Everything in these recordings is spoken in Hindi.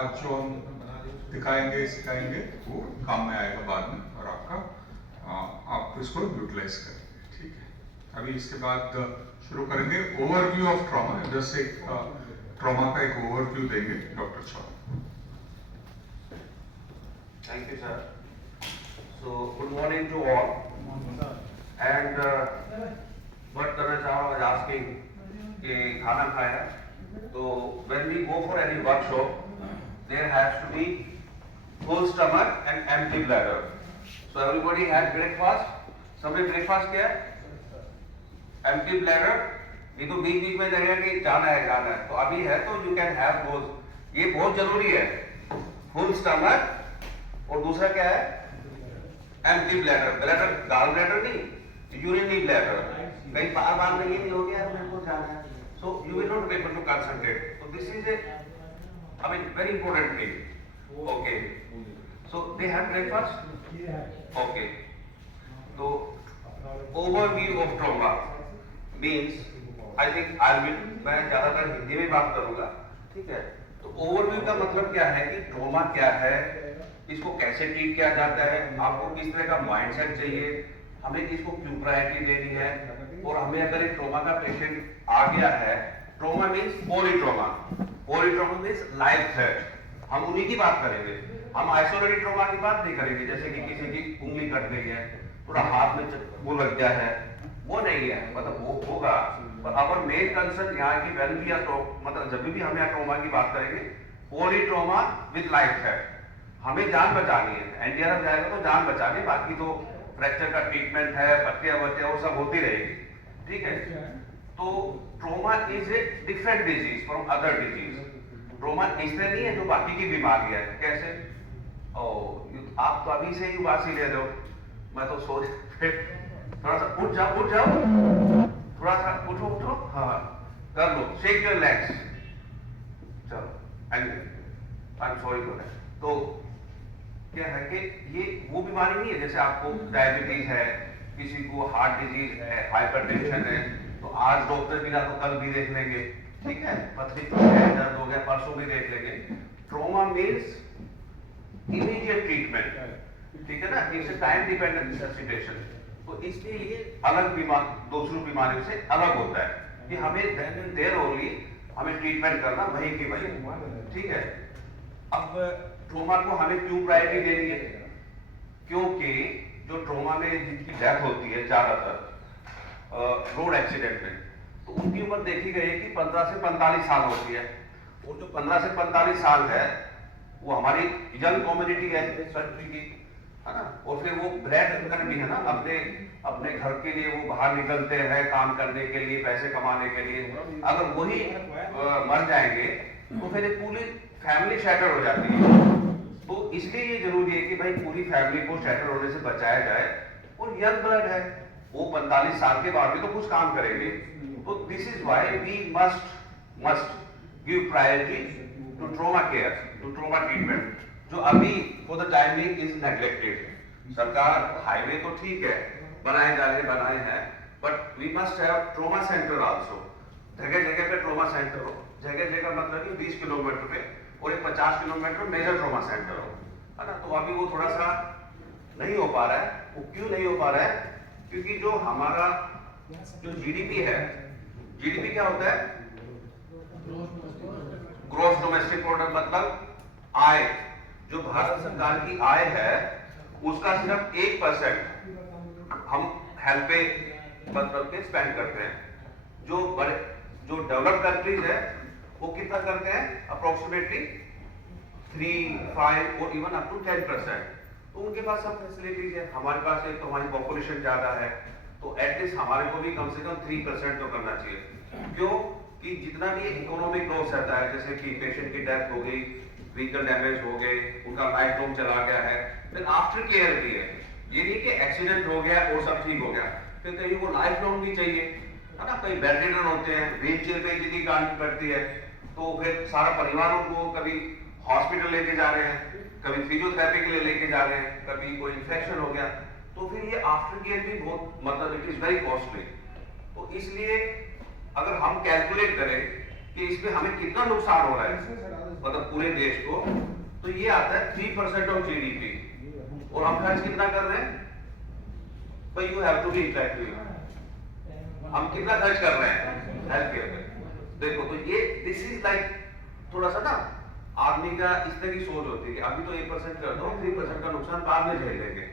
आज जो हम दिखाएंगे सिखाएंगे वो काम में आएगा बाद में, और आप इसको यूटिलाइज करेंगे। ठीक है, अभी इसके बाद शुरू करेंगे ओवरव्यू ऑफ ट्रॉमा। जस्ट एक ट्रॉमा का एक ओवरव्यू देंगे doctor Chauhan. Thank you, sir. So, good morning to all. And what Dr. Chao was asking, कि खाना खाया, तो when we go for any workshop, there has to be full stomach and empty bladder. So everybody had breakfast. सबने breakfast किया? Empty bladder. ये तो बीच में लगेगा कि जाना है, तो अभी है तो you can have those. ये बहुत जरूरी है. Full stomach और दूसरा क्या है? Empty bladder. Bladder gall bladder नहीं, urinary bladder. कहीं बार में ये नहीं हो गया मेरे को जाना है. So you will not be able to concentrate. So this is very important thing. Okay. So they have breakfast. Okay. So overview of trauma means I think मैं ज्यादातर हिंदी में बात करूंगा. ठीक है. तो ओवरव्यू का मतलब क्या है कि ट्रॉमा क्या है, इसको कैसे ट्रीट किया जाता है, आपको किस तरह का माइंडसेट चाहिए, हमें इसको क्यों प्रायोरिटी देनी है, और हमें अगर एक ट्रॉमा का पेशेंट आ गया है, trauma means polytrauma means life threat, हम उन्हीं की बात करेंगे. हम आइसोलेटेड ट्रॉमा की बात नहीं करेंगे, जैसे कि किसी की उंगली कट गई है, थोड़ा हाथ में वो लग गया है, वो नहीं है, मतलब वो होगा. पर अवर मेन कंसर्न यहाँ की वेल भी मतलब जब भी हम यहाँ ट्रॉमा की बात करेंगे, पॉलीट्रॉमा विद लाइफ थ्रेट, हमें जान बचानी है. एनडीआरएफ जाएगा तो जान बचानी, बाकी तो फ्रैक्चर का ट्रीटमेंट है, पट्टियां वो सब होती रहेगी. ठीक है. तो trauma is a different disease from other disease. Trauma इसलिए नहीं है जो बाकी की बीमारी है. कैसे? आप तो अभी से ही उबासी ले रहे हो, मैं तो सोच थोड़ा सा उठ जाओ, थोड़ा सा उठो, हाँ कर लो, शेक योर लेग्स, चलो, I am sorry for that. तो क्या है कि ये वो बीमारी नहीं है जैसे आपको डायबिटीज है, किसी को हार्ट डिजीज है, हाइपरटेंशन है, तो आज डॉक्टर मिला तो कल भी देख लेंगे. ठीक है. पथरी है, दर्द हो गया, परसों भी देख लेंगे. Trauma means immediate treatment. ठीक है ना, it's a time dependent resuscitation. तो इसलिए ये अलग दूसरी बीमारियों से अलग होता है कि हमें देन एंड देयर ओनली हमें ट्रीटमेंट करना वहीं की वहीं. ठीक है. अब ट्रॉमा को हमें क्यों प्रायोरिटी देनी है? क्योंकि जो ट्रॉमा में जिनकी डेथ होती है ज्यादातर रोड एक्सीडेंट में, तो उनकी उम्र देखी गई है कि 15 से 45 साल होती है. और जो 15 से 45 साल है वो हमारी यंग कम्युनिटी है कंट्री की, है ना. और फिर वो ब्रेड अर्नर भी है ना, अपने घर के लिए वो बाहर निकलते हैं काम करने के लिए, पैसे कमाने के लिए. अगर वही मर जाएंगे तो फिर एक पूरी फैमिली शैटर हो जाती है. तो इसलिए ये जरूरी है कि भाई पूरी फैमिली को शैटर होने से बचाया जाए. और यंग ब्लड है, वो 45 साल के बाद भी तो कुछ काम करेंगे. तो this is why we must give priority to trauma care, to trauma treatment, जो अभी for the timing is neglected. सरकार हाईवे तो ठीक है बनाए हैं, but we must have trauma centre also. जगह पे ट्रॉमा सेंटर हो, जगह मतलब कि 20 किलोमीटर पे और 50 किलोमीटर मेजर ट्रॉमा सेंटर हो, है ना. तो अभी वो थोड़ा सा नहीं हो पा रहा है. वो क्यों नहीं हो पा रहा है? क्योंकि जो हमारा जो जीडीपी है, जीडीपी क्या होता है? ग्रॉस डोमेस्टिक प्रोडक्ट, मतलब आय. जो भारत सरकार की आय है उसका सिर्फ 1% हम हेल्थ पे मतलब के स्पेंड करते हैं. जो डेवलप्ड कंट्रीज है वो कितना करते हैं? अप्रोक्सीमेटली 3, 5 और इवन अप टू 10%. तो उनके पास सब फैसिलिटीज है. हमारे पास एक तो हमारी पॉपुलेशन ज्यादा है, तो एटलीस्ट हमारे को भी कम से कम 3% तो करना चाहिए. क्यों? कि जितना भी इकोनॉमिक लॉस रहता है, जैसे कि पेशेंट की डेथ हो गई, व्हीकल डैमेज हो गए, उनका लाइफ लॉन्ग चला गया है, फिर आफ्टर केयर भी है. ये नहीं कि एक्सीडेंट हो गया और सब ठीक हो गया, फिर कहीं वो लाइफ लॉन्ग भी चाहिए, है ना. कई बेड रिडन होते हैं, व्हील चेयर पे जिंदगी काटनी पड़ती है, तो फिर सारा परिवार उनको कभी हॉस्पिटल लेके जा रहे हैं, कभी फिजियोथेरेपी के लिए लेके जा रहे हैं, कभी कोई इन्फेक्शन हो गया, तो फिर ये आफ्टर केयर भी बहुत मतलब इट इज वेरी कॉस्टली. तो इसलिए अगर हम कैलकुलेट करें कि इसमें हमें कितना नुकसान हो रहा है मतलब पूरे देश को, तो ये आता है 3% ऑफ जीडीपी। और हम खर्च कितना कर रहे हैं भाई, you have to be interactive, हम कितना खर्च कर रहे हैं हेल्थ केयर पे। देखो तो ये दिस इज लाइक थोड़ा सा ना आदमी का इस तरह की सोच होती है कि अभी तो 1% कर दो, 3% का नुकसान बाद में झेल लेंगे।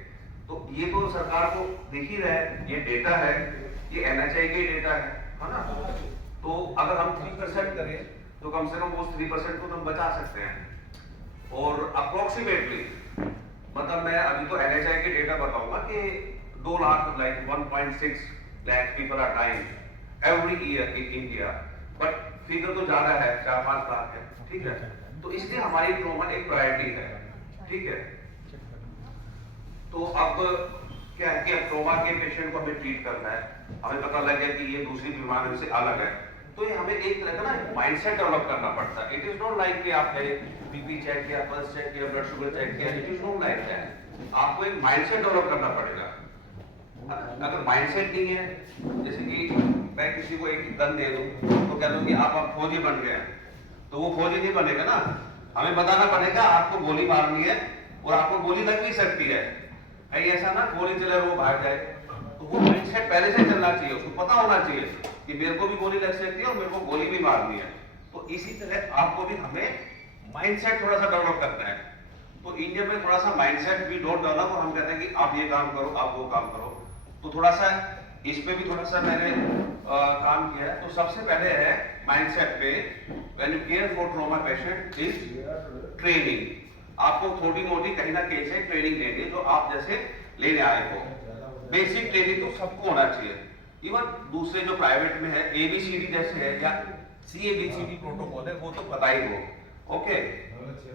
तो ये तो सरकार को दिख ही रहा है, ये डेटा है, ये एनएचआई के डेटा है ना। तो अगर हम 3% करें तो कम से कम वो 3% को तो हम बचा सकते हैं। और अप्रोक्सीमेटली मतलब मैं अभी तो एनएचआई के डेटा बताऊंगा कि 2 lakh like 1.6 lakh people are dying every year in India, but figure तो ज्यादा है, 4-5 लाख है, ठीक है। तो इसलिए हमारी ट्रॉमा एक प्रायोरिटी है, ठीक है। तो अब क्या है कि अब ट्रॉमा के पेशेंट को हमें ट्रीट करना है, हमें पता लग गया कि ये दूसरी बीमारियों से अलग है, तो ये हमें एक तरह का ना माइंडसेट डेवलप करना पड़ता है। इट इज नॉट लाइक कि आपने बीपी चेक किया, पल्स चेक किया, ब्लड शुगर चेक किया, it is not like that. आपको एक माइंडसेट डेवलप करना पड़ेगा। अगर माइंडसेट नहीं है, जैसे कि मैं किसी को एक गन दे दूं तो कह दूं कि आप अब फौजी बन गए, तो वो फौजी नहीं बनेगा ना। हमें बताना पड़ेगा आपको गोली मारनी है और आपको गोली लग भी सकती है, ऐसा ना गोली चले वो भाग जाए। तो वो माइंडसेट पहले से चलना चाहिए, उसको पता होना चाहिए कि मेरे को भी गोली लग सकती है और मेरे को गोली भी मारनी है। तो इसी तरह आपको भी हमें माइंडसेट थोड़ा सा डेवलप करना है। तो इंडिया में थोड़ा सा माइंडसेट भी डोंट डेवलप, और हम कहते हैं कि आप ये काम करो, आप वो काम करो। तो थोड़ा सा इस पे भी थोड़ा सा मैंने काम किया है। तो सबसे पहले है माइंडसेट पे, when you care for trauma patient is training. आपको थोड़ी मोटी कहीं ना कहीं से ट्रेनिंग लेनी है, जो आप जैसे लेने आए हो। बेसिक ट्रेनिंग तो सबको होना चाहिए, इवन दूसरे जो प्राइवेट में है एबीसीडी जैसे है या सीएबीसीडी प्रोटोकॉल है, वो तो पता ही हो। ओके,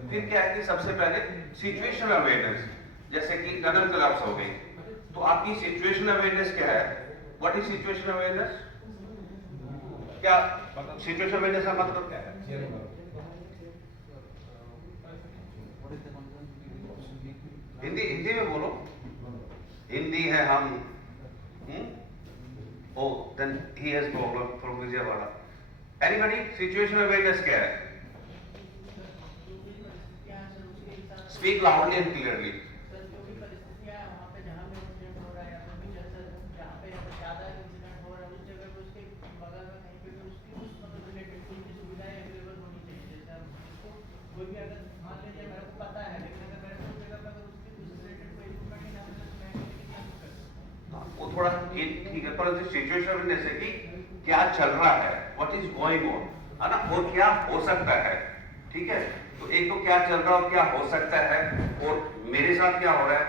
फिर क्या है कि सबसे पहले सिचुएशनल अवेयरनेस, जैसे कि गगन क्लब्स हो गई। तो आपकी सिचुएशनल अवेयरनेस क्या है? What is situational awareness? क्या सिचुएशनल अवेयरनेस का मतलब क्या है? हिंदी में बोलो, हिंदी है हम। Oh then he has problem from Vijayawada. Anybody, situational awareness क्या है? Speak loudly and clearly. थोड़ा ठीक है, पर सिचुएशन अवेयरनेस है कि क्या चल रहा है, व्हाट इज गोइंग ऑन, है ना, और क्या हो सकता है, ठीक है। तो एक तो क्या चल रहा है और क्या हो सकता है, और मेरे साथ क्या हो रहा है,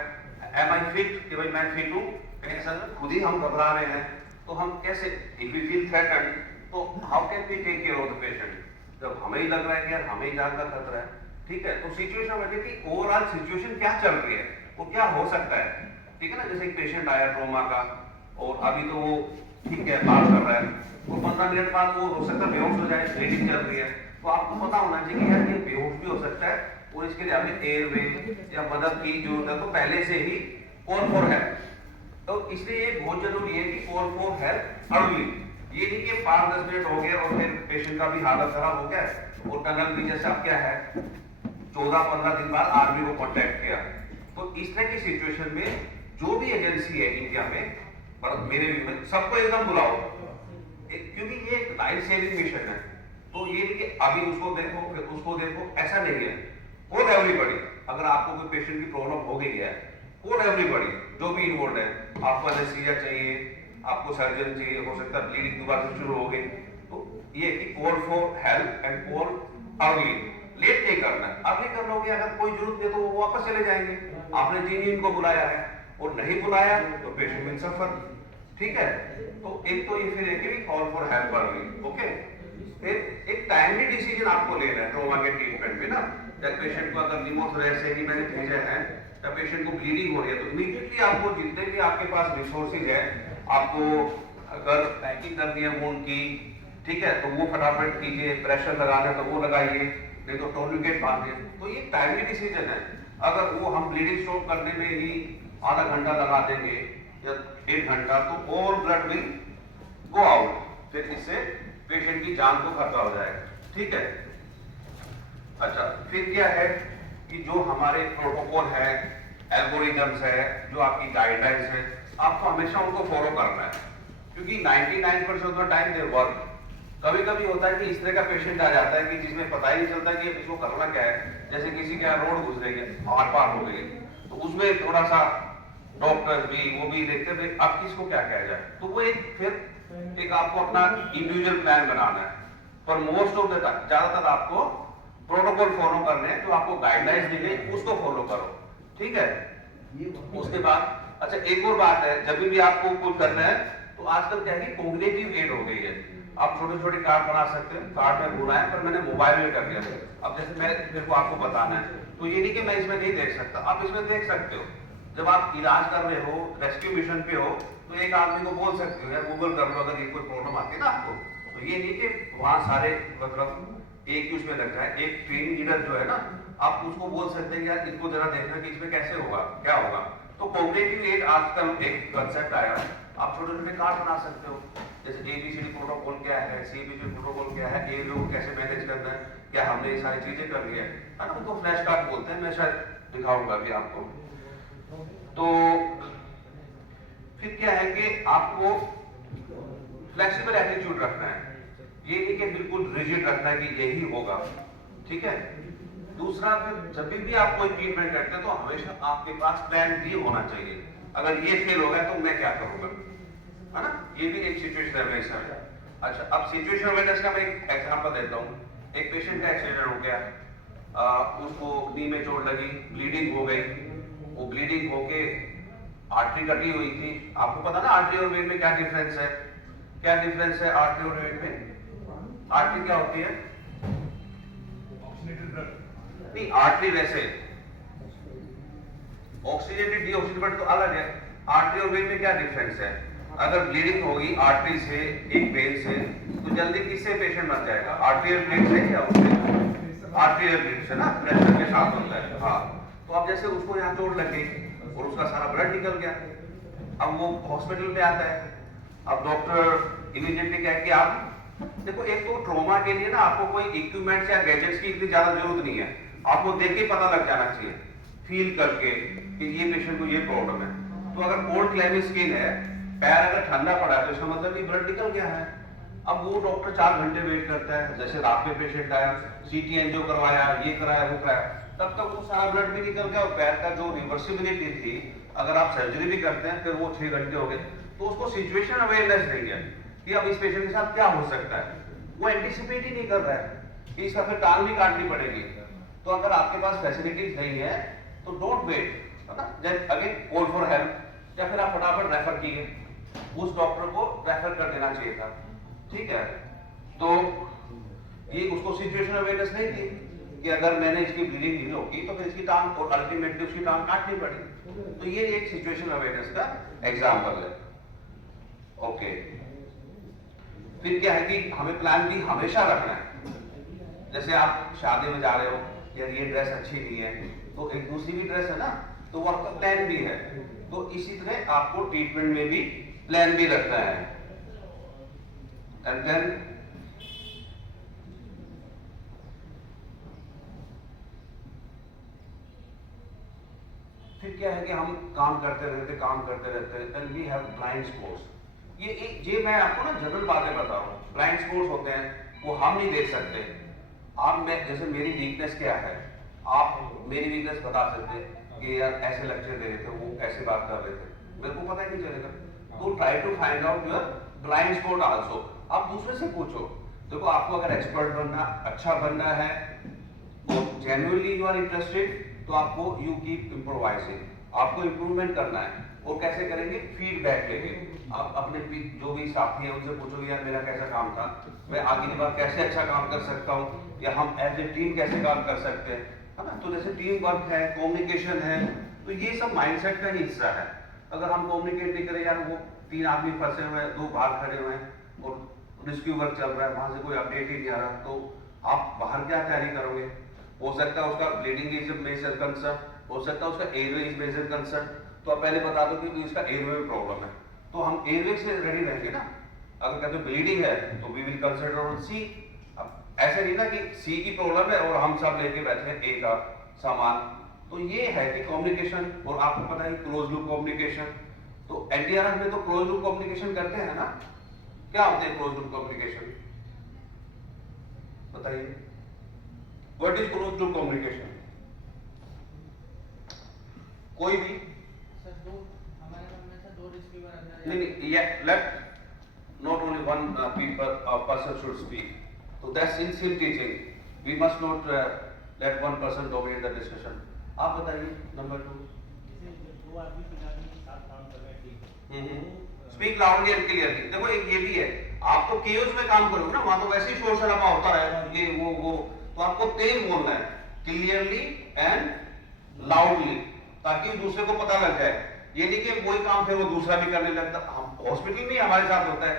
एम आई फिट, कि भाई मैं फिट हूँ, ऐसा खुद ही हम घबरा रहे हैं। तो हम कैसे, इफ वी फील थ्रेटन्ड, तो how can we take care of the patient, जब हमें ही लग रहा है कि यार हमें ही जान का खतरा है, ठीक है। तो सिचुएशन में कि ओवरऑल सिचुएशन क्या चल रही है, वो क्या हो सकता है, ठीक है ना। जैसे एक पेशेंट आया ट्रॉमा का, और अभी तो वो ठीक है बात कर रहा है, और 15 मिनट बाद वो हो सकता है बेहोश हो जाए, ब्लीडिंग चल रही है। तो आपको पता होना चाहिए कि यार ये बेहोश भी हो सकता है, और इसके लिए हमें एयरवे या मदद की जरूरत है, तो पहले से ही कॉल फॉर हेल्प। तो इसलिए ये बहुत जरूरी है कि कॉल फॉर हेल्प अर्ली। ये नहीं कि 5-10 मिनट हो गए और फिर पेशेंट का भी हालत खराब हो गया, और टनल भी जैसे अब क्या है 14-15 दिन बाद आर्मी को कॉन्टेक्ट किया। तो इस तरह की सिचुएशन में जो भी एजेंसी है इंडिया में, मेरे भी सबको एकदम बुलाओ, क्योंकि ये एक लाइफ सेविंग मिशन है। तो ये नहीं कि अभी उसको देखो फिर उसको देखो, ऐसा नहीं है। कॉल एवरीबॉडी, अगर आपको कोई पेशेंट की प्रॉब्लम हो गई है, कॉल एवरीबॉडी जो भी इन्वॉल्व है। आपको एनेस्थीसिया चाहिए, आपको सर्जन चाहिए, हो सकता है ब्लीडिंग दोबारा से शुरू हो गई, तो ये कि call for help and call early. Late नहीं करना, अभी कर लोगे अगर कोई जरूरत है तो वो वापस चले जाएंगे। आपने जिन को बुलाया है और नहीं बुलाया तो पेशेंट विल सफर, ठीक है। तो एक तो ये फिर है कि call for help early, okay. फिर एक टाइमली डिसीजन आपको लेना है ट्रॉमा के ट्रीटमेंट में ना। जब पेशेंट को अगर निमोथोरेक्स से ही मैंने भेजा है, जब पेशेंट को ब्लीडिंग हो रही है, तो इमीडिएटली आपको जितने भी आपके पास रिसोर्सेज है, आपको अगर पैकिंग करनी है वुंड की, ठीक है, तो वो फटाफट कीजिए। प्रेशर लगाना है तो वो लगाइए, नहीं तो टोर्निकेट बांधिए। तो ये टाइमली डिसीजन है। अगर वो हम ब्लीडिंग स्टॉप करने में ही आधा घंटा लगा देंगे या 1 घंटा, तो all blood will go out, फिर इससे पेशेंट की जान को खतरा हो जाएगा, ठीक है। अच्छा, फिर क्या है कि जो हमारे प्रोटोकॉल है, एल्गोरिथम्स है, जो आपकी गाइडलाइंस है, आपको हमेशा उनको फॉलो करना है, क्योंकि 99% of the time they work. कभी कभी होता है कि इस तरह का पेशेंट आ जाता है कि जिसमें पता ही नहीं चलता कि अब इसको करना क्या है, जैसे किसी के यहाँ रोड घुस गई है, आर पार हो गई है, तो उसमें थोड़ा सा डॉक्टर भी वो भी देखते हैं अब किसको क्या किया जाए, तो वो फिर आपको अपना इंडिविजुअल प्लान बनाना है। पर मोस्ट ऑफ द टाइम ज्यादातर आपको प्रोटोकॉल फॉलो करने हैं, जो आपको गाइडलाइंस दी गई उसको फॉलो करो, ठीक है। उसके बाद अच्छा एक और बात है, जब भी आपको कुछ करना है तो आजकल क्या है, कॉग्निटिव एड हो गई है। आप छोटे छोटे कार्ड बना सकते हैं, कार्ड में बोला है पर मैंने मोबाइल में कर दिया। अब जैसे मेरे को आपको बताना है, तो ये नहीं कि मैं इसमें नहीं देख सकता, आप इसमें देख सकते हो। जब आप इलाज कर रहे हो, रेस्क्यू मिशन पे हो, तो एक आदमी को बोल सकते हो यार गूगल कर लो अगर ये कोई प्रॉब्लम आती है ना आपको। तो ये नहीं कि वहां सारे मतलब एक ही उसमें लग जाए। एक ट्रेनिंग लीडर जो है ना, आप उसको बोल सकते हैं यार इसको जरा देखना कि इसमें कैसे होगा, क्या होगा। तो कॉग्निटिव एड आजकल एक कंसेप्ट आया, आप छोटे छोटे कार्ड बना सकते हो, जैसे ABCD प्रोटोकॉल क्या है, CBC प्रोटोकॉल क्या है, ए लोग कैसे मैनेज करना है, क्या हमने ये सारी चीजें कर ली है ना, उनको फ्लैश कार्ड बोलते हैं। मैं शायद दिखाऊंगा अभी आपको। तो फिर क्या है कि आपको फ्लेक्सिबल एटीट्यूड रखना है, ये नहीं कि बिल्कुल रिजिड रखना है कि यही होगा, ठीक है। दूसरा, फिर जब भी आप कोई ट्रीटमेंट करते हैं तो हमेशा आपके पास प्लान B होना चाहिए। अगर ये फेल हो गया तो मैं क्या करूंगा, है ना, ये भी एक सिचुएशन अवेयरनेस है। अच्छा, अब सिचुएशन अवेयरनेस का मैं एक एग्जांपल देता हूँ। एक पेशेंट का एक्सीडेंट हो गया, उसको नी में चोट लगी, ब्लीडिंग हो गई, वो ब्लीडिंग होके आर्टरी कटी हुई थी। आपको पता ना आर्टरी और वेन में क्या डिफरेंस है, क्या डिफरेंस है आर्टरी और वेन में? आर्टरी क्या होती है? नहीं, आर्टरी वैसे ऑक्सीजनेटेड डीऑक्सीजनेटेड तो अलग है। आर्टरी और वेन में क्या डिफरेंस है? अगर ब्लीडिंग होगी आर्टरी से, एक वेन से, तो जल्दी किससे पेशेंट मर जाएगा, आर्टरियल ब्लीड से या उससे? आर्टरियल ब्लीड से ना, प्रेशर के साथ होता है। हाँ, तो अब जैसे उसको यहाँ चोट लग गई और उसका सारा ब्लड निकल गया, अब वो हॉस्पिटल में आता है। अब डॉक्टर इमीडिएटली क्या है कि आप देखो, एक तो ट्रॉमा के लिए ना आपको कोई इक्विपमेंट्स या गैजेट्स की इतनी ज्यादा जरूरत नहीं है, आपको देख के पता लग जाना चाहिए, फील करके कि ये पेशेंट को ये प्रॉब्लम है। तो अगर कोल्ड क्लेमी स्किन है, पैर अगर ठंडा पड़ा है तो इसका मतलब कि ब्लड निकल गया है। अब वो डॉक्टर 4 घंटे वेट करता है, जैसे रात में पेशेंट आया, CT एंजियो करवाया, ये कराया, वो कराया, तब तक वो सारा ब्लड भी निकल गया और पैर का जो रिवर्सिबिलिटी थी, अगर आप सर्जरी भी करते हैं फिर वो 6 घंटे हो गए। तो उसको सिचुएशन अवेयरनेस नहीं है कि अब इस पेशेंट के साथ क्या हो सकता है, वो एंटिसिपेट ही नहीं कर रहा है कि इसका फिर टांग भी काटनी पड़ेगी। तो अगर आपके पास फैसिलिटीज नहीं है तो डोंट वेट, है ना, just again call for help, या फिर आप फटाफट रेफर कीजिए, उस डॉक्टर को रेफर कर देना चाहिए था, ठीक है। तो ये उसको सिचुएशन अवेयरनेस नहीं थी कि अगर मैंने इसकी ब्लीडिंग नहीं रोकी तो फिर इसकी टांग और अल्टीमेटली उसकी टांग काटनी पड़ी। तो ये एक सिचुएशन अवेयरनेस का एग्जांपल है। ओके, फिर क्या है कि हमें प्लान भी हमेशा रखना है। जैसे आप शादी में जा रहे हो, यार ये ड्रेस अच्छी नहीं है, तो एक दूसरी भी ड्रेस है ना, तो वो आपका प्लान भी है। तो इसी तरह आपको ट्रीटमेंट में भी प्लान भी रखना है। एंड देन फिर क्या है कि हम काम करते रहते हैं, and we have blind spots. ये मैं आपको ना जनरल बातें बता रहा हूँ। ब्लाइंड स्पॉट्स होते हैं, वो हम नहीं देख सकते। आप मैं जैसे मेरी वीकनेस क्या है, आप मेरी वीकनेस बता सकते हैं कि यार ऐसे लेक्चर दे रहे थे, वो ऐसे बात कर रहे थे, मेरे को पता ही नहीं चलेगा। तो try to find out your blind spot also. आप दूसरे से पूछो। देखो, आपको अगर एक्सपर्ट बनना, अच्छा बनना है, तो जेन्युइनली यू आर इंटरेस्टेड, तो आपको यू कीप इम्प्रोवाइजिंग, आपको इंप्रूवमेंट करना है। वो कैसे करेंगे? फीडबैक लेंगे। आप अपने जो भी साथी हैं उनसे पूछोगे यार मेरा कैसा काम था, मैं आगे की बार कैसे अच्छा काम कर सकता हूँ, या हम एज ए टीम कैसे काम कर सकते हैं, है ना। तो जैसे टीम वर्क है, कम्युनिकेशन है, तो ये सब माइंडसेट का ही हिस्सा है। अगर हम कम्युनिकेट नहीं करें, यार वो 3 आदमी फंसे हुए हैं, 2 बाहर खड़े हुए हैं और रेस्क्यू वर्क चल रहा है, वहां से कोई अपडेट ही नहीं आ रहा, तो आप बाहर क्या तैयारी करोगे? हो सकता है उसका ब्लीडिंग इज मेजर कंसर्न, हो सकता है उसका एयरवे इज मेजर कंसर्न, तो आप पहले बता दो कि इसका एयरवे में प्रॉब्लम है, तो हम एयरवे से रेडी रहेंगे ना। अगर कहते हो ब्लीडिंग है तो वी विल कंसिडर ऑन सी। अब ऐसे नहीं ना कि सी की प्रॉब्लम है और हम सब लेके बैठे हैं ए का सामान। तो ये है कि कम्युनिकेशन, और आपको पता है क्लोज लूप कम्युनिकेशन, तो एनडीआरएफ में तो क्लोज लूप कम्युनिकेशन करते हैं ना। क्या होते हैं क्लोज लूप कम्युनिकेशन, बताइए, what is close loop communication? कोई भी सर दो हमारे कंपनी से दो रिसीवर अंदर नहीं, yeah, let not only one person should speak. So that's in sim teaching. We must not let one person dominate the discussion. आप बताइए नंबर 2। जैसे दो आदमी तीन आदमी साथ काम कर रहे हैं, ठीक है। Speak loudly and clearly. देखो एक ये भी है, आप तो केओस में काम करोगे ना, वहां तो वैसे ही शोर शराबा होता रहेगा, ये वो, तो आपको तेज बोलना है, क्लियरली एंड लाउडली, ताकि दूसरे को पता लग जाए। ये नहीं कि वही काम फिर वो दूसरा भी करने लगता। हम हॉस्पिटल में हमारे साथ होता है,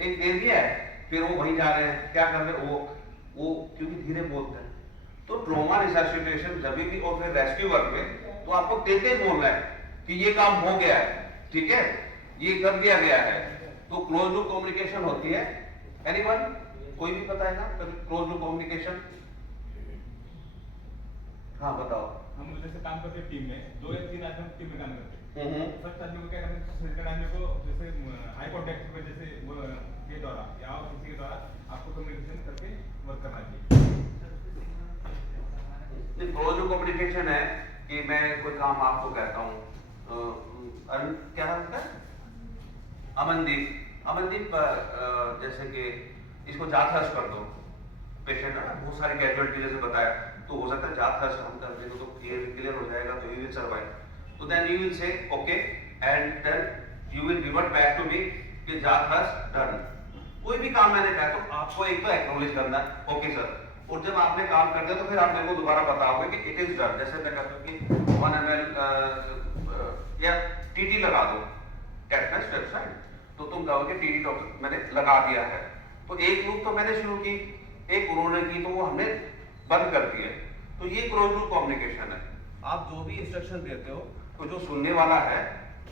एक दे दिया है फिर वो वहीं जा रहे हैं, क्या कर रहे हैं वो क्योंकि धीरे बोलते हैं। तो ट्रॉमा रिससिटेशन जब भी, और फिर रेस्क्यू वर्क में तो आपको तेज तेज बोलना है कि ये काम हो गया है, ठीक है, ये कर दिया गया है। तो क्लोज लूप कम्युनिकेशन होती है। एनीवन, कोई भी पता है ना क्लोज लूप कम्युनिकेशन? हाँ बताओ। हम जैसे काम करते हैं टीम में, 2 या 3 आदमी टीम में काम करते हैं। फर्स्ट आदमी को क्या करते हैं, सेकंड आदमी को जैसे आई कांटेक्ट में, जैसे के द्वारा या किसी के द्वारा आपको कम्युनिकेशन करके वर्क करना चाहिए। क्लोज लूप कम्युनिकेशन है कि मैं कोई काम आपको कहता हूँ, क्या नाम है, अमनदीप, जैसे कि इसको जात हर्ष कर दो, पेशेंट है ना, बहुत सारी कैजुअलिटी जैसे बताया, तो हो सकता है जात हर्ष हम कर दें तो क्लियर हो जाएगा, तो यू विल सर्वाइव। तो then you will say okay and then you will revert back to me कि जात हर्ष डन। कोई भी काम मैंने कहा तो आपको एक तो एक्नॉलेज करना है, ओके सर, और जब आपने काम कर दिया तो फिर आप मेरे को दोबारा बताओगे कि इट इज डन। जैसे मैं कहता हूँ कि 1 ml या टीटी लगा दो, टेटनस वेबसाइट, तो तुम कहोगे टीटी डॉक्टर मैंने लगा दिया है। तो एक लूप तो मैंने शुरू की, एक उन्होंने की, तो वो हमने बंद कर दिए। तो ये क्लोज लूप कम्युनिकेशन है। आप जो भी इंस्ट्रक्शन देते हो तो जो सुनने वाला है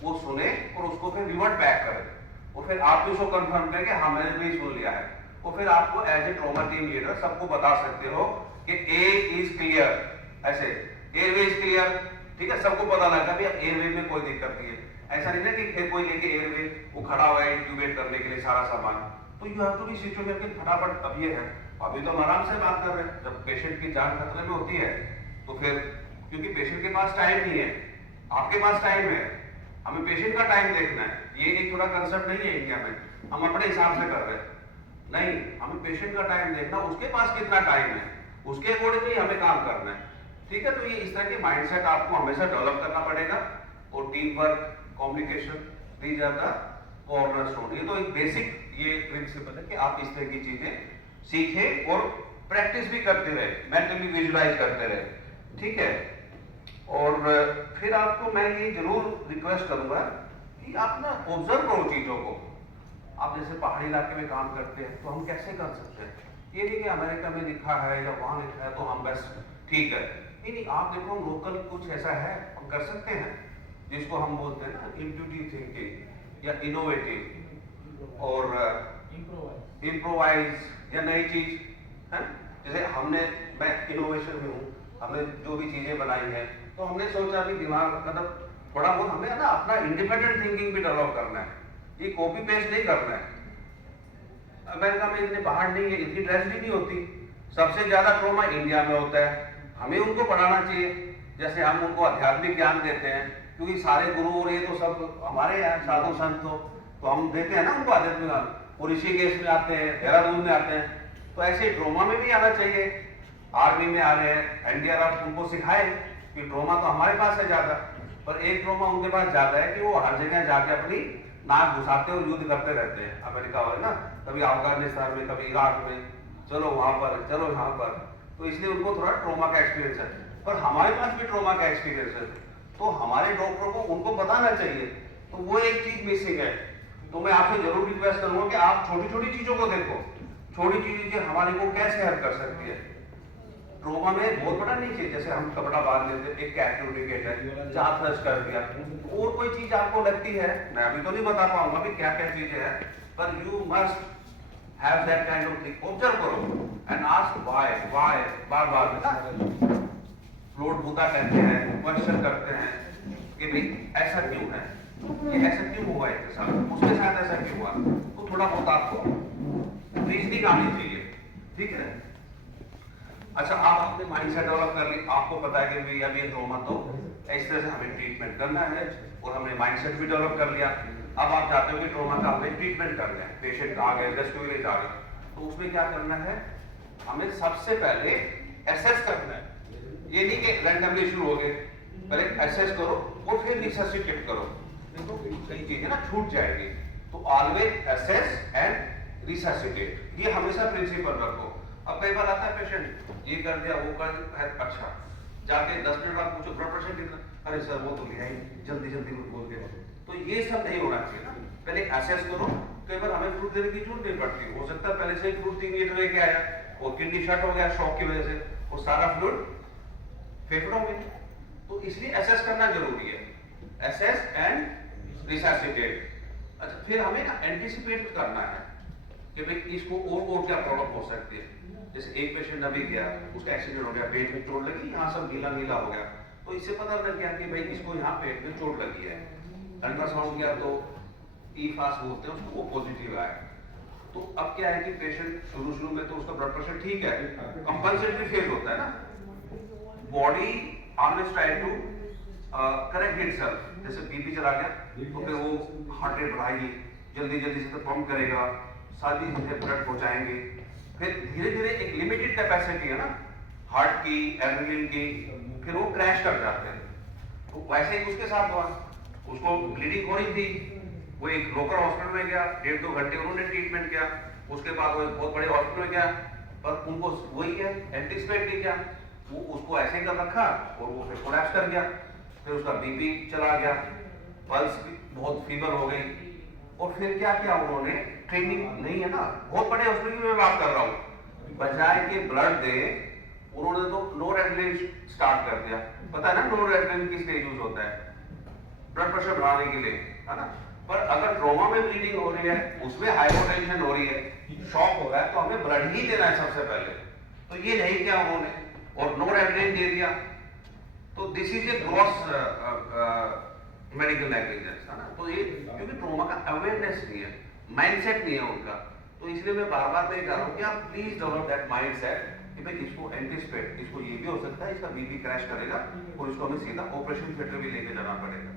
वो सुने और उसको फिर रिवर्ट बैक करे, और फिर आप भी उसको कंफर्म करें कि हाँ मैंने भी सुन लिया है। और फिर आपको as a trauma team leader सबको बता सकते हो कि ए इज क्लियर, ऐसे एयरवे इज क्लियर, ठीक है, सबको पता लगा भी एयरवे में कोई दिक्कत नहीं है। ऐसा नहीं ना कि फिर कोई लेके एयरवे वो खड़ा हुआ है इंट्यूबेट करने के लिए सारा सामान। तो you have to be situated कि फटाफट अब ये है, अभी तो हम आराम से बात कर रहे हैं। जब पेशेंट की जान खतरे में होती है तो फिर, क्योंकि पेशेंट के पास टाइम नहीं है, आपके पास टाइम है, हमें पेशेंट का टाइम देखना है। ये एक थोड़ा कंसेप्ट नहीं है इंडिया में, हम अपने हिसाब से कर रहे हैं, नहीं, हमें पेशेंट का टाइम देखना, उसके पास कितना टाइम है, उसके अकॉर्डिंगली हमें काम करना है, ठीक है। तो ये इस तरह की माइंडसेट आपको हमेशा डेवलप करना पड़ेगा। और team work, communication, these are the cornerstone. ये तो एक बेसिक ये प्रिंसिपल है कि आप इस तरह की चीजें सीखें और प्रैक्टिस भी करते रहे, मेंटली विजुलाइज करते रहे, ठीक है। और फिर आपको मैं ये जरूर रिक्वेस्ट करूंगा कि आप ना ऑब्जर्व करो चीजों को। आप जैसे पहाड़ी इलाके में काम करते हैं तो हम कैसे कर सकते हैं, ये नहीं कि अमेरिका में लिखा है या वहां लिखा है तो हम बस ठीक है, नहीं, आप देखो लोकल कुछ ऐसा है हम कर सकते हैं, जिसको हम बोलते हैं ना इंट्यूटिव थिंकिंग या इनोवेटिव और इम्प्रोवाइज या नई चीज है। जैसे मैं इनोवेशन में हूँ, हमने जो भी चीजें बनाई हैं तो हमने सोचा भी दिमाग मतलब थोड़ा बहुत हमें ना अपना इंडिपेंडेंट थिंकिंग भी डेवलप करना है, ये कॉपी पेस्ट नहीं करना है। अमेरिका में इतने पहाड़ नहीं है, इतनी ट्रेजेडी नहीं होती, सबसे ज्यादा ट्रॉमा इंडिया में होता है। हमें उनको पढ़ाना चाहिए, जैसे हम उनको आध्यात्मिक ज्ञान देते हैं, क्योंकि सारे गुरु और ये तो सब हमारे यहाँ साधु संत तो हम देते हैं ना उनको आध्यात्मिक ज्ञान, और ऋषिकेश में आते हैं, देहरादून में आते हैं, तो ऐसे ट्रॉमा में भी आना चाहिए। आर्मी में आ रहे हैं, एनडीआरएफ उनको सिखाए कि ट्रॉमा तो हमारे पास है ज्यादा, पर एक ट्रॉमा उनके पास ज्यादा है कि वो हर जगह जाके अपनी नाक घुसाते और युद्ध करते रहते हैं। अमेरिका वाले ना, कभी अफगानिस्तान में, कभी इराक में, चलो वहां पर, चलो यहाँ पर, तो इसलिए उनको थोड़ा ट्रॉमा का एक्सपीरियंस है। पर हमारे पास भी ट्रॉमा का एक्सपीरियंस है, तो हमारे डॉक्टरों को उनको बताना चाहिए, तो वो एक चीज मिसिंग है। तो मैं आपसे जरूर रिक्वेस्ट करूंगा कि आप छोटी छोटी चीजों को देखो, छोटी चीजें हमारे को कैसे हेल्प कर सकती है। ट्रॉमा में बहुत बड़ा नहीं चाहिए, जैसे हम कपड़ा बांध लेते, एक कैटोनिकेट है, जात कर दिया, और कोई चीज आपको लगती है, मैं अभी तो नहीं बता पाऊंगा भी क्या क्या चीजें हैं, पर you must have that kind of thing. Observe करो and ask why बार बेटा फ्लोट होता कहते हैं, क्वेश्चन करते हैं कि भाई ऐसा क्यों है, ये ऐसा क्यों हुआ इसके साथ, उसके साथ ऐसा क्यों हुआ, तो थोड़ा बहुत आपको रीजनिंग आनी चाहिए, ठीक है। अच्छा, आप अपने माइंड सेट डेवलप कर ली, आपको पता है कि भाई अभी ट्रॉमा तो इस तरह से हमें ट्रीटमेंट करना है और हमने माइंड सेट भी डेवलप कर लिया। अब आप चाहते हो कि ट्रॉमा का हमें ट्रीटमेंट करना है, पेशेंट आ गए, रेस्क्यू विलेज आ गए, तो उसमें क्या करना है, हमें सबसे पहले एसेस करना है। ये नहीं कि रैंडमली शुरू हो गए, पहले एसेस करो और फिर रिससिटेट करो। देखो कई चीजें ना छूट जाएगी, तो ऑलवेज एसेस एंड रिससिटेट, ये हमेशा प्रिंसिपल रखो। अब कई बार आता है पेशेंट ये कर दिया वो कर दिया, अच्छा जाके 10 मिनट बाद पूछो ब्लड प्रेशर कितना, अरे सर वो तो लिया ही जल्दी कुछ बोल के, तो ये सब नहीं होना चाहिए ना। पहले एसेस करो, कई बार हमें फ्रूट देने की जरूरत नहीं पड़ती, हो सकता है पहले से ही फ्रूट 3 लीटर लेके आया और किडनी शट हो गया शॉक की वजह से, वो सारा फ्लूइड फेफड़ों में, तो इसलिए एसेस करना जरूरी है, एसेस एंड रिससिटेट। अच्छा, फिर हमें ना एंटिसिपेट करना है कि भाई इसको और क्या प्रॉब्लम हो सकती है। जैसे एक पेशेंट अभी गया, उसका एक्सीडेंट हो गया, पेट में चोट लगी, यहाँ सब नीला नीला हो गया, तो इससे पता लग गया कि भाई इसको यहाँ पेट में चोट लगी है। अल्ट्रासाउंड किया तो ई-फास्ट बोलते हैं उसको, वो पॉजिटिव आया। तो अब क्या है कि पेशेंट शुरू में तो उसका ब्लड प्रेशर ठीक है, कंपनसेटरी फेज होता है ना, body always try to correct itself. जैसे बीपी चला गया तो फिर वो हार्ट रेट बढ़ाएगी, जल्दी से तो पंप करेगा, सारी चीजें ब्लड पहुंचाएंगे, फिर धीरे धीरे एक लिमिटेड कैपेसिटी है ना हार्ट की, एड्रेनलिन की, फिर वो क्रैश कर जाते हैं। तो वैसे ही उसके साथ हुआ, उसको ब्लीडिंग हो रही थी, वो एक लोकल हॉस्पिटल में गया, 1.5-2 घंटे उन्होंने ट्रीटमेंट किया, उसके बाद वो एक बहुत बड़े हॉस्पिटल में गया, पर उनको वही है एंटीसिपेट नहीं किया, वो उसको ऐसे ही कर रखा और वो फिर कोलैप्स कर गया, फिर उसका बीपी चला गया, पल्स भी बहुत फीवर हो गई, और फिर क्या किया उन्होंने, ट्रेनिंग नहीं है ना, बहुत बड़े हॉस्पिटल की मैं बात कर रहा हूँ, बजाय के ब्लड दे उन्होंने तो नोरेड्रेनालिन स्टार्ट कर दिया। पता है ना नोरेड्रेनालिन किस लिए यूज होता है, ब्लड प्रेशर बढ़ाने के लिए, है ना। पर अगर ट्रॉमा में ब्लीडिंग हो रही है, उसमें हाइपोटेंशन हो रही है, शॉक हो रहा है, तो हमें ब्लड ही देना है सबसे पहले, तो ये नहीं किया उन्होंने और नोरेड्रेनालिन दे दिया। तो this is a gross medical negligence, है ना। तो ये क्योंकि ट्रॉमा का अवेयरनेस नहीं है, माइंडसेट नहीं है उनका, तो इसलिए मैं बार नहीं कह रहा हूँ कि आप प्लीज डेवलप दैट माइंडसेट कि भाई इसको एंटिसिपेट, इसको ये भी हो सकता है इसका बीपी क्रैश करेगा और इसको हमें सीधा ऑपरेशन थिएटर भी लेके जाना पड़ेगा,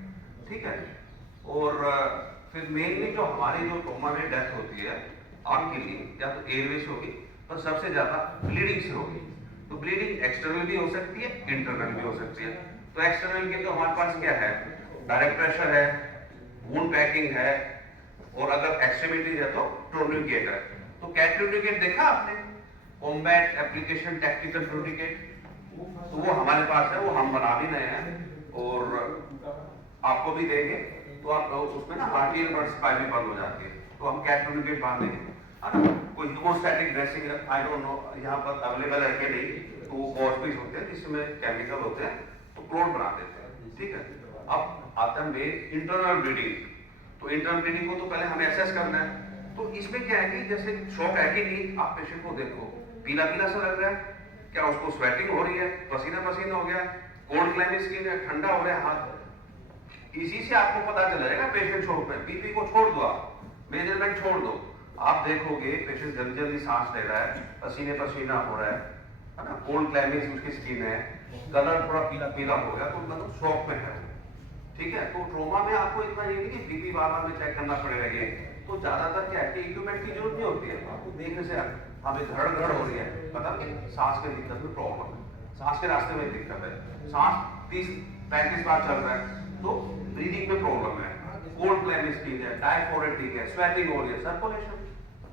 ठीक है। और फिर मेनली जो हमारी जो ट्रॉमा में डेथ होती है आपके लिए, या तो एयरवे से होगी, पर सबसे ज्यादा ब्लीडिंग से होगी। तो ब्लीडिंग एक्सटर्नल भी हो सकती है, इंटरनल भी हो सकती है। तो एक्सटर्नल के तो हमारे पास क्या है, डायरेक्ट प्रेशर है, वुंड पैकिंग है, और अगर एक्सट्रीमिटीज है तो टूर्निकेट है। तो क्या टूर्निकेट देखा आपने, कॉम्बैट एप्लीकेशन टैक्टिकल टूर्निकेट, तो वो हमारे पास है, वो हम बना भी रहे हैं और आपको भी देंगे। तो आप उसमें ना आर्टियल ब्लड सप्लाई भी बंद हो जाती है, तो हम कैट टूर्निकेट बांधेंगे, है ना। कोई haemostatic dressing I don't know यहाँ पर अवेलेबल है कि नहीं, तो वो कॉस्पीज होते हैं जिसमें केमिकल होते हैं, तो क्लोट बना देते हैं, ठीक है। अब आता है इंटरनल ब्लीडिंग, तो इंटरनल ब्लीडिंग को तो पहले हमें एसेस करना है। तो इसमें क्या है कि जैसे शॉक है कि नहीं, आप पेशेंट को देखो पीला पीला सा लग रहा है, क्या उसको स्वेटिंग हो रही है, पसीना पसीना हो गया, कोल्ड क्लाइमेट स्किन है, ठंडा हो रहा है हाथ, इसी से आपको पता चल जाएगा पेशेंट शॉक में। बीपी को छोड़ दो, आप मेजरमेंट छोड़ दो, आप देखोगे पेशेंट जल्दी जल्दी सांस ले रहा है, पसीने पसीना हो रहा है ना, कोल्ड क्लाइमेट उसकी स्किन है, कलर थोड़ा पीला पीला हो गया, तो मतलब शॉक में है, ठीक है। तो ट्रॉमा में आपको इतना ये नहीं कि बीपी बार में चेक करना पड़ेगा, ये तो ज्यादातर क्या है कि इक्विपमेंट की जरूरत नहीं होती है, आपको देखने से हमें धड़ हो रही है, पता नहीं सांस में दिक्कत में प्रॉब्लम है, सांस के रास्ते में दिक्कत है, सांस 30-35 बार चल रहा है तो ब्रीदिंग में प्रॉब्लम है, कोल्ड क्लाइमेट स्किन है, टाइफॉइड है, स्वेटिंग हो रही है, सर्कुलेशन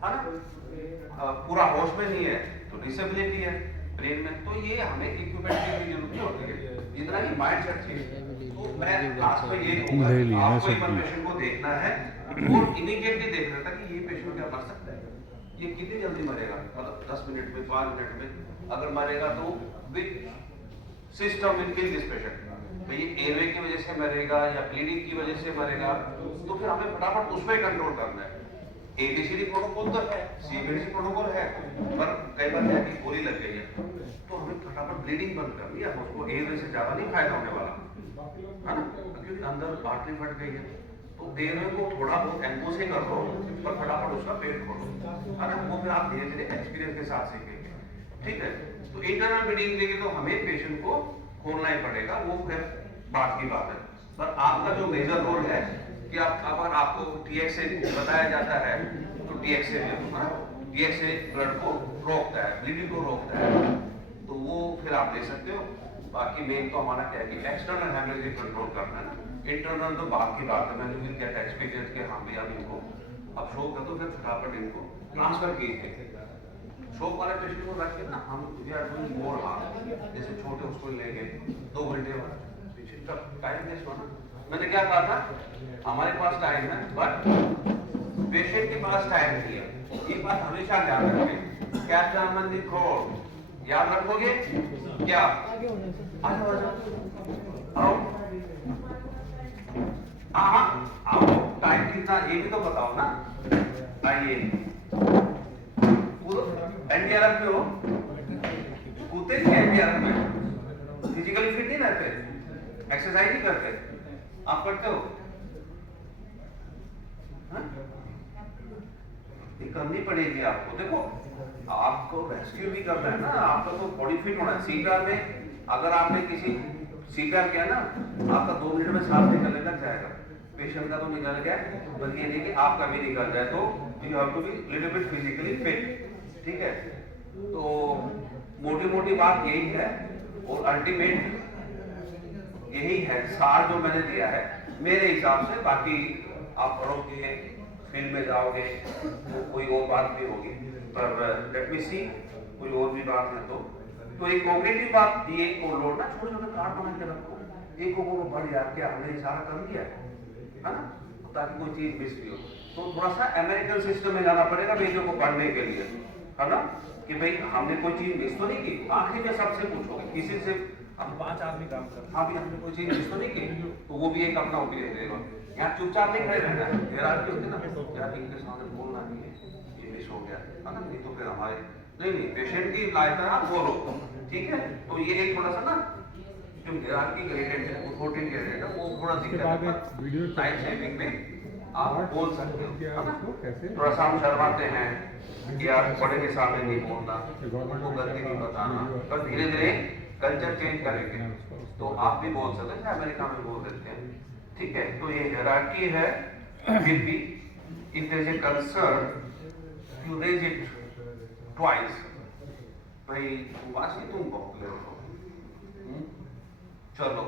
है ना, पूरा होश में नहीं है तो डिसेबिलिटी है ब्रेन में, तो ये हमें इक्विपमेंट की जरूरत नहीं होती है, जितना ही माइंड सेट चाहिए। तो मैं लास्ट में ये कहूंगा आपको एक पेशेंट को देखना है और इमीडिएटली देखना था कि ये पेशेंट क्या मर सकता है, ये कितनी जल्दी मरेगा, मतलब 10 मिनट में, 5 मिनट में अगर मरेगा तो which system will kill this patient, भाई ये एयरवे की वजह से मरेगा या ब्लीडिंग की वजह से मरेगा, तो फिर हमें फटाफट उस पर कंट्रोल करना है। ABCD प्रोटोकॉल तो है, CBDC प्रोटोकॉल है, पर कई बार क्या है कि गोली लग गई है तो हमें फटाफट ब्लीडिंग बंद करनी है, उसको एयर से ज्यादा नहीं फायदा होने वाला है ना, क्योंकि अंदर आर्टरी फट गई है तो देर को थोड़ा बहुत एल्बो से कर लो पर फटाफट उसका पेट खोलो, है ना, वो फिर आप धीरे धीरे एक्सपीरियंस के साथ सीखेंगे, ठीक है। तो इंटरनल ब्लीडिंग के लिए तो हमें पेशेंट को खोलना ही पड़ेगा, वो फिर बात की बात है। पर आपका जो मेजर रोल है कि आप अगर आपको TXA बताया जाता है तो TXA TXA ब्लड को रोकता है, ब्लीडिंग को रोकता है, तो वो फिर आप ले सकते हो। बाकी मेन तो हमारा क्या है कि एक्सटर्नल हेमरेज कंट्रोल करना है ना, इंटरनल तो बात की बात है। मैंने भी गेट एक्सपीरियंस के हाँ भैया इनको अब शो कर दो, फिर फटाफट इनको ट्रांसफर कीजिए। शॉप वाले पेशेंट को रख के ना हम मोर जैसे छोटे उसको ले गए 2 घंटे पेशेंट का टाइम वेस्ट होना। मैंने क्या कहा था, हमारे पास टाइम है बट पेशेंट के पास टाइम नहीं है, ये बात हमेशा ध्यान रखें। कैप्टन अमनदीप कौर याद रखोगे क्या? आ जाओ आओ हाँ आओ, टाइम कितना ये भी तो बताओ ना। आइए NDRF में हो, कूदते नहीं NDRF में, फिजिकली फिट नहीं रहते, एक्सरसाइज नहीं करते, आप करते हो? ये करनी पड़ेगी आपको। देखो आपको रेस्क्यू भी करना है ना, आपका तो बॉडी फिट होना है। CPR में अगर आपने किसी CPR किया ना, आपका 2 मिनट में सांस निकलने लग जाएगा, पेशेंट का तो निकल गया, बल्कि ये नहीं कि आपका भी निकल जाए। तो you have to be little bit physically fit, ठीक है। तो मोटी मोटी बात यही है और अल्टीमेट यही है सार जो मैंने दिया है मेरे हिसाब से। बाकी आप पढ़ोगे, फील्ड में जाओगे तो कोई और बात भी होगी, पर लेट मी सी कोई और भी बात है तो एक कॉग्निटिव बात ये को लोड ना छोटे छोटे कार्ड बना के रखो, एक को बढ़ यार क्या हमने इशारा कर दिया है ना, ताकि कोई चीज मिस भी हो। तो थोड़ा सा अमेरिकन सिस्टम में जाना पड़ेगा बेटियों को पढ़ने के लिए, है ना, कि भाई हमने कोई चीज मिस तो नहीं की। आखिरी में सबसे पूछोगे, किसी से हम 5 आदमी काम कर, हाँ भी हमने कोई चीज मिस तो नहीं की, तो वो भी एक अपना ओपिनियन देगा। यहाँ चुपचाप नहीं खड़े रहना है, हायरार्की होती है ना, यार इनके सामने बोलना नहीं है, ये मिस हो गया है ना, नहीं तो फिर हमारे नहीं पेशेंट की लाइफ है आप बोलो, ठीक है। तो ये एक थोड़ा सा ना जो हायरार्की ग्रेडेड है, वो 14 ग्रेडेड है, वो थोड़ा दिक्कत है। टाइम सेविंग में आप बोल सकते हो, थोड़ा सा हम शर्माते हैं यार, बड़े के सामने नहीं बोलना, उनको गलती नहीं बताना, पर धीरे धीरे कल्चर चेंज करेंगे तो आप भी बोल सकते हैं, अमेरिका में बोल देते हैं, ठीक है। तो ये हायरार्की है, फिर भी if there is a concern you raise it twice, भाई वासी तुम बहुत ले रहे हो, चलो।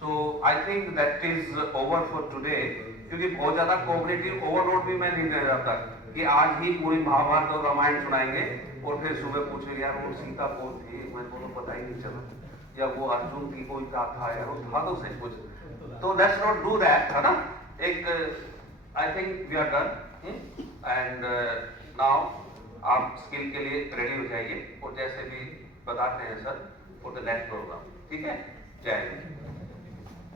So I think that is over for today, क्योंकि बहुत ज्यादा कॉग्निटिव ओवरलोड भी मैं नहीं दे रहा था कि आज ही पूरी महाभारत और रामायण सुनाएंगे और फिर सुबह पूछेंगे यार वो सीता कौन थी, मैं बोलो पता ही नहीं चला, या वो अर्जुन की कोई था यार, वो था तो सही कुछ। तो लेट्स नॉट डू दैट, है ना। एक I think we are done and now आप स्किल के लिए रेडी हो जाइए और जैसे भी बताते हैं sir for the next programme, ठीक है। जय हिंद।